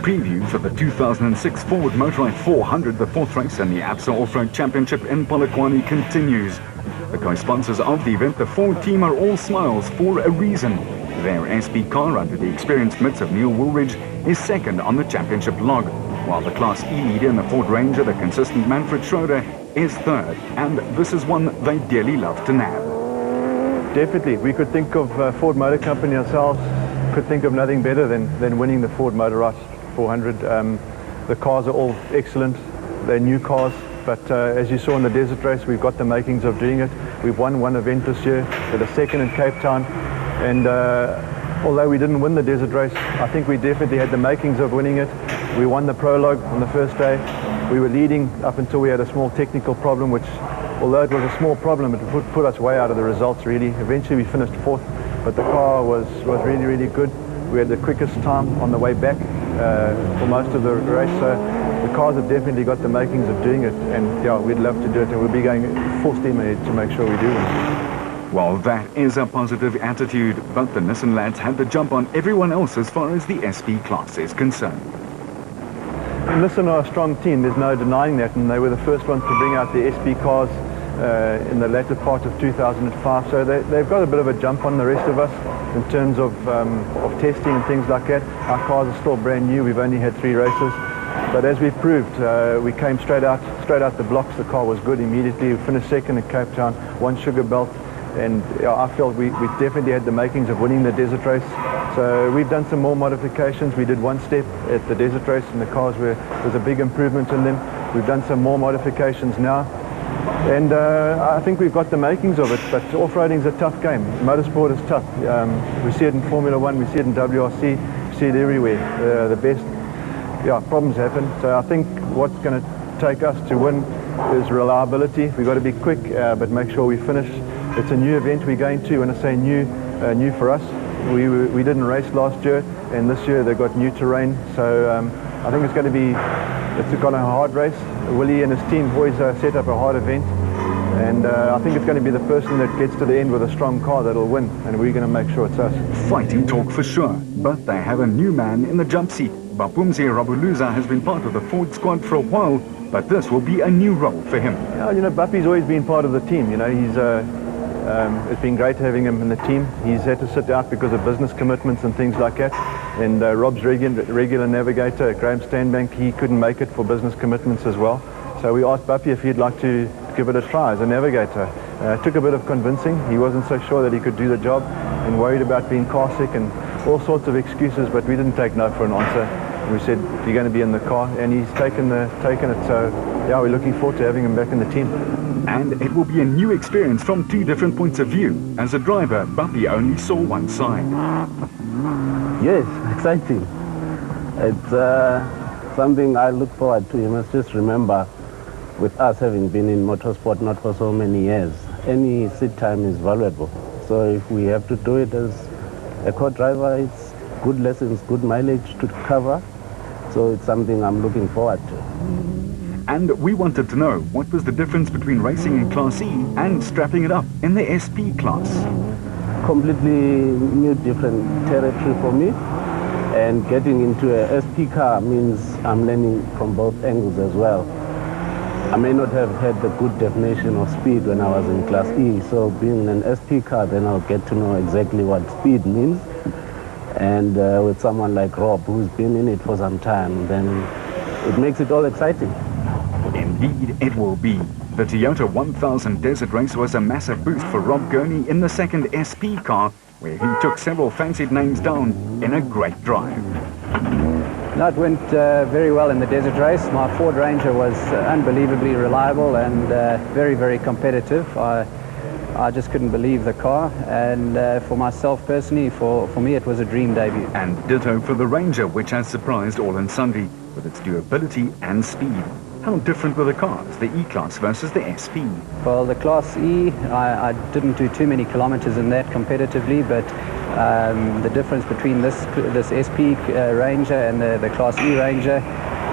preview for the 2006 Ford Motorrad 400, the fourth race in the ABSA Off-Road Championship in Polokwane, continues. The co-sponsors of the event, the Ford team, are all smiles for a reason. Their SP car, under the experienced mitts of Neil Woolridge, is second on the championship log, while the Class E leader in the Ford Ranger, the consistent Manfred Schroeder, is third, and this is one they dearly love to nab. Definitely, we could think of Ford Motor Company ourselves, could think of nothing better than winning the Ford Motorrad 400. The cars are all excellent, they're new cars, but as you saw in the desert race, we've got the makings of doing it. We've won one event this year, did a second in Cape Town, and although we didn't win the desert race, I think we definitely had the makings of winning it. We won the prologue on the first day. We were leading up until we had a small technical problem, which, although it was a small problem, it put us way out of the results, really. Eventually we finished fourth, but the car was really, really good. We had the quickest time on the way back for most of the race, so the cars have definitely got the makings of doing it, and yeah, we'd love to do it, and we'll be going full steam ahead to make sure we do it. Well, that is a positive attitude, but the Nissan lads had the jump on everyone else as far as the SP class is concerned. Nissan are a strong team, there's no denying that, and they were the first ones to bring out the SP cars in the latter part of 2005, so they've got a bit of a jump on the rest of us in terms of testing and things like that. Our cars are still brand new, we've only had 3 races, but as we've proved, we came straight out the blocks. The car was good immediately. We finished second in Cape Town, won Sugar Belt, and I felt we definitely had the makings of winning the desert race. So we've done some more modifications. We did one step at the desert race, and the cars was a big improvement in them. We've done some more modifications now, and I think we've got the makings of it. But off-roading is a tough game. Motorsport is tough. We see it in Formula 1, we see it in WRC, we see it everywhere. The best, problems happen. So I think what's going to take us to win is reliability. We've got to be quick, but make sure we finish. It's a new event we're going to. When I say new, new for us. We didn't race last year, and this year they've got new terrain. So I think it's got a hard race. Willie and his team always set up a hard event, and I think it's going to be the person that gets to the end with a strong car that'll win, and we're going to make sure it's us. Fighting talk for sure, but they have a new man in the jump seat. Bapumzi Rabuluza has been part of the Ford squad for a while, but this will be a new role for him. Yeah, Bappy's always been part of the team. It's been great having him in the team. He's had to sit out because of business commitments and things like that. And Rob's regular navigator, Graham Stanbank, he couldn't make it for business commitments as well. So we asked Bappy if he'd like to give it a try as a navigator. It took a bit of convincing. He wasn't so sure that he could do the job and worried about being car sick and all sorts of excuses, but we didn't take no for an answer. We said, you're going to be in the car, and he's taken it. So yeah, we're looking forward to having him back in the team. And it will be a new experience from 2 different points of view. As a driver, Bappy only saw one side. Yes, exciting. It's something I look forward to. You must just remember, with us having been in motorsport not for so many years, any seat time is valuable. So if we have to do it as a co-driver, it's good lessons, good mileage to cover. So it's something I'm looking forward to. And we wanted to know what was the difference between racing in Class E and strapping it up in the SP class. Completely new, different territory for me. And getting into a SP car means I'm learning from both angles as well. I may not have had the good definition of speed when I was in Class E, so being in an SP car, then I'll get to know exactly what speed means. And with someone like Rob, who's been in it for some time, then it makes it all exciting. Indeed, it will be. The Toyota 1000 Desert Race was a massive boost for Rob Gurney in the second SP car, where he took several fancied names down in a great drive. No, it went very well in the desert race. My Ford Ranger was unbelievably reliable and very, very competitive. I just couldn't believe the car, and for myself personally, for me it was a dream debut. And ditto for the Ranger, which has surprised all and sundry with its durability and speed. How different were the cars, the E-Class versus the SP? Well, the Class E, I didn't do too many kilometers in that competitively, but the difference between this SP Ranger and the Class E Ranger,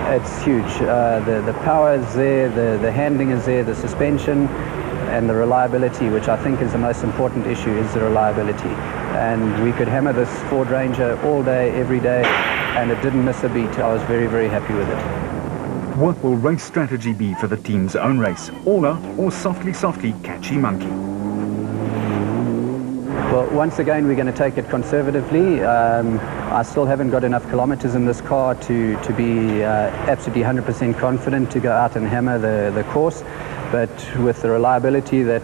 it's huge. The power is there, the handling is there, the suspension. and the reliability, which I think is the most important issue, is the reliability. And we could hammer this Ford Ranger all day, every day, and it didn't miss a beat. I was very, very happy with it. What will race strategy be for the team's own race? All out or softly, catchy monkey? Well, once again, we're going to take it conservatively. I still haven't got enough kilometers in this car to be absolutely 100% confident to go out and hammer the course. But with the reliability that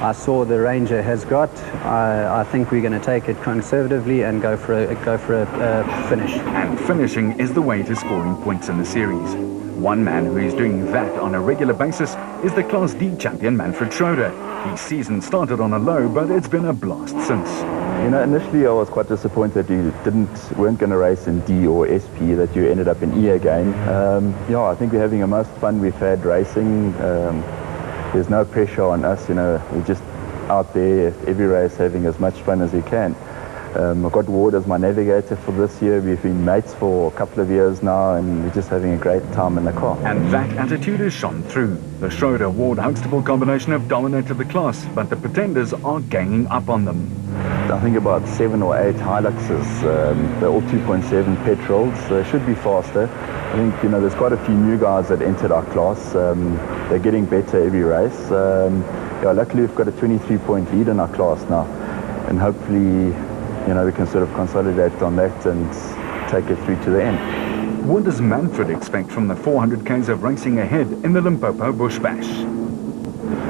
I saw the Ranger has got, I think we're going to take it conservatively and go for a finish. And finishing is the way to scoring points in the series. One man who is doing that on a regular basis is the Class D champion Manfred Schroeder. His season started on a low, but it's been a blast since. You know, initially I was quite disappointed that you weren't going to race in D or SP, that you ended up in E again. Yeah, I think we're having the most fun we've had racing. There's no pressure on us, you know, we're just out there every race having as much fun as we can. I've got Ward as my navigator for this year. We've been mates for a couple of years now, and we're just having a great time in the car. And that attitude has shone through. The Schroeder-Ward-Huxtable combination have dominated the class, but the Pretenders are ganging up on them. I think about 7 or 8 Hiluxes. They're all 2.7 petrols. They should be faster. I think, you know, there's quite a few new guys that entered our class. They're getting better every race. Yeah, luckily we've got a 23-point lead in our class now, and hopefully, you know, we can sort of consolidate on that and take it through to the end. What does Manfred expect from the 400 Ks of racing ahead in the Limpopo Bush Bash?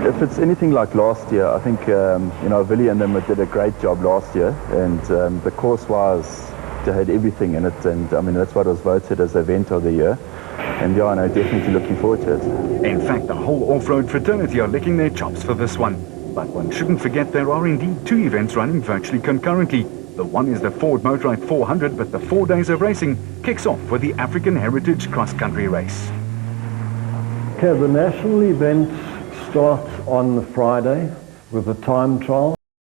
If it's anything like last year, I think, you know, Willie and them did a great job last year, and the course-wise, they had everything in it, and I mean, that's what was voted as the event of the year. And yeah, I'm definitely looking forward to it. In fact, the whole off-road fraternity are licking their chops for this one. But one shouldn't forget there are indeed 2 events running virtually concurrently. The one is the Ford Motorite 400, but the 4 days of racing kicks off with the African Heritage Cross-Country Race. Okay, the national event starts on Friday with a time trial.